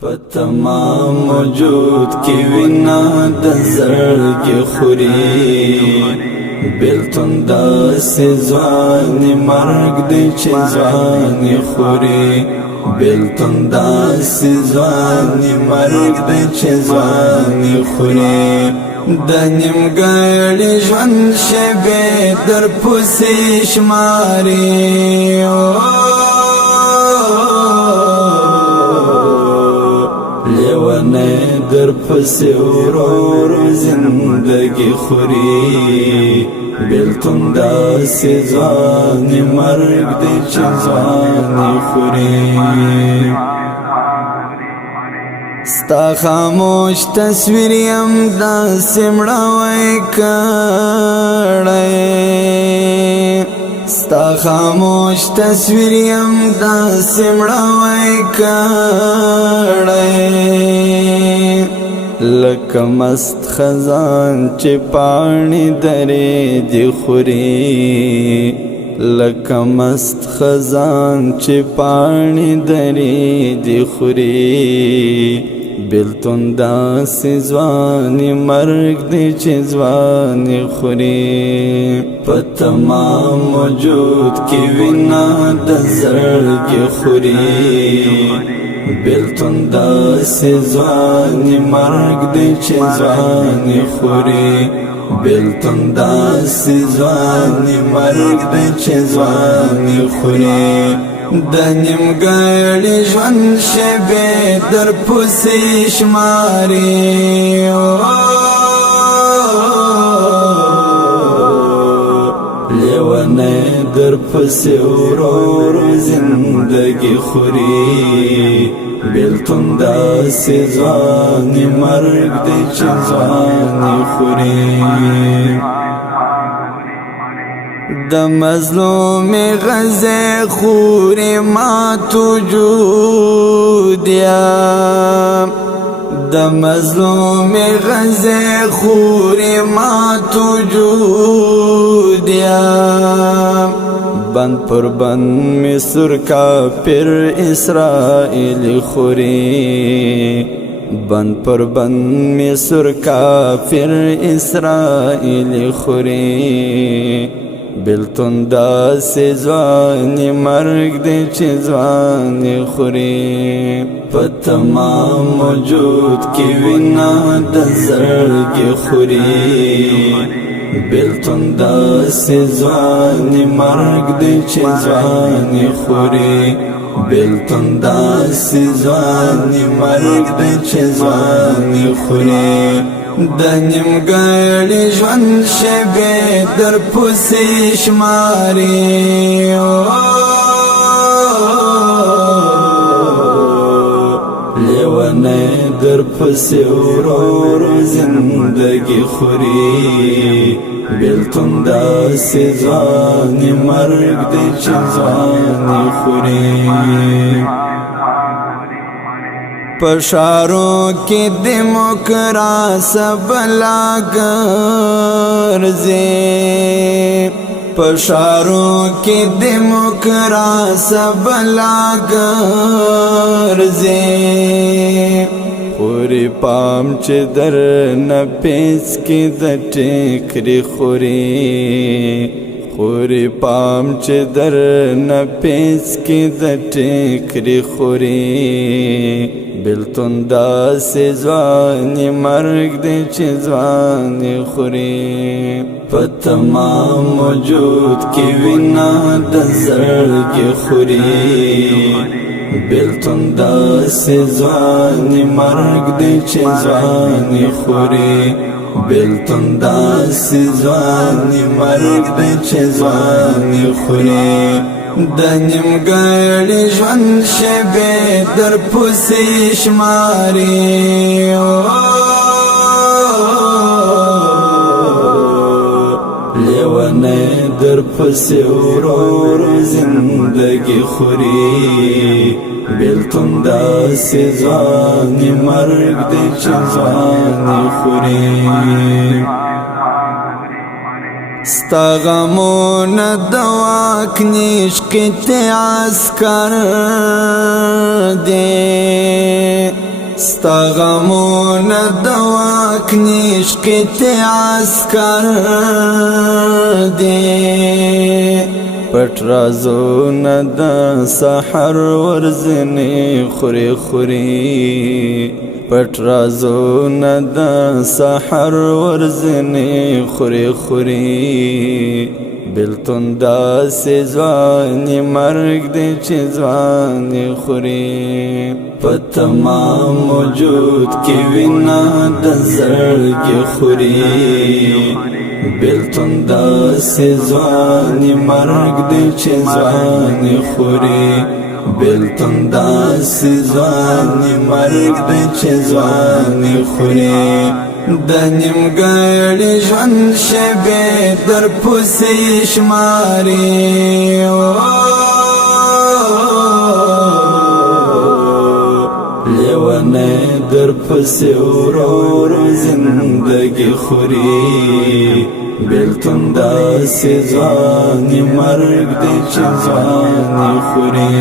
تمام وجود کی وینا د زړګي خوري بلتون داسې ځواني مرګ دی چې ځواني خوري بلتون داسې ځواني مرګ دی چې ځواني خوري د نیمګړي ژوند شېبې در پسې شماري در پسې ورور زندگی خوري بلتون داسې ځواني مرګ دی چې ځواني خوري ستا خاموش تصویر یم داسې مړاوی کړی ستا خاموش تصویر یم داسې مړاوی کړی لکه مست خزان چې پاڼې درې دی خوري لکه مست خزان چې پاڼې درې دی خوري بلتون داسې ځواني مرګ دی چې ځواني خوري په تمام وجود کې وینا د زړګي خوري بلتون داسې ځواني مرګ دی چې ځواني خوري بلتون داسې ځواني مرګ دی چې ځواني خوري د نیمګړي ژوند شېبې در پسې شماري لیونی در پسې ورور زندگی خوري بلتون داسې ځواني مرګ دی چې ځواني خوري د مظلومې غزې خوري مات وجود یم د مظلومې غزې خوري مات وجود یم بند پر بند مصر کافر اسرائیل خوري بند پر بند مصر کافر اسرائیل خوري بلتون داسې ځواني مرګ دی چې ځواني خوري په تمام وجود کې وینا د زړګي خوري بلتون داسې ځواني مرګ دی چې ځواني خوري بلتون داسې ځواني مرګ دی چې ځواني خوري د نیمګړي ژوند شېبې در پسې شماري لیونی در پسې ورور زندگی خوري بلتون داسې ځواني مرګ دی چې ځواني خوري پشارو کې دیموکراس بلا ګرځي پشارو کې دیموکراس بلا ګرځي خوري پام چې در نه پیس کې د ټیکري خوري خوري پام چې در نه پیس کې د ټیکري خوري بلتون داسې ځواني مرګ دی چې ځواني خوري په تمام وجود کې وینا د زړګي خوري بلتون داسې ځواني مرګ دی چې ځواني خوري بلتون داسې ځواني مرګ دی چې ځواني خوري د نیمګړي ژوند شېبې در پسې شماري لیونی در پسې ورور زندگی خوري بلتون داسې ځواني مرګ دی چې ځواني خوري ستا غمونه د واک نشقت عسکر دی ستا غمونه د واک نشقت عسکر دی پټ رازونه د سحر ورځنې خوري پټ رازونه د سحر ورځنې خوري بلتون داسې ځواني مرګ دی چې ځواني خوري په تمام وجود کې وینا د زړګي خوري بلتون داسې ځواني مرګ دی چې ځواني خوري بلتون داسې ځواني مرګ دی چې ځواني خوري د نیمګړي ژوند شېبې در پسې شماري لیونی در پسې ورو زندګي خوري بلتون داسې ځواني مرګ دی چې ځواني خوري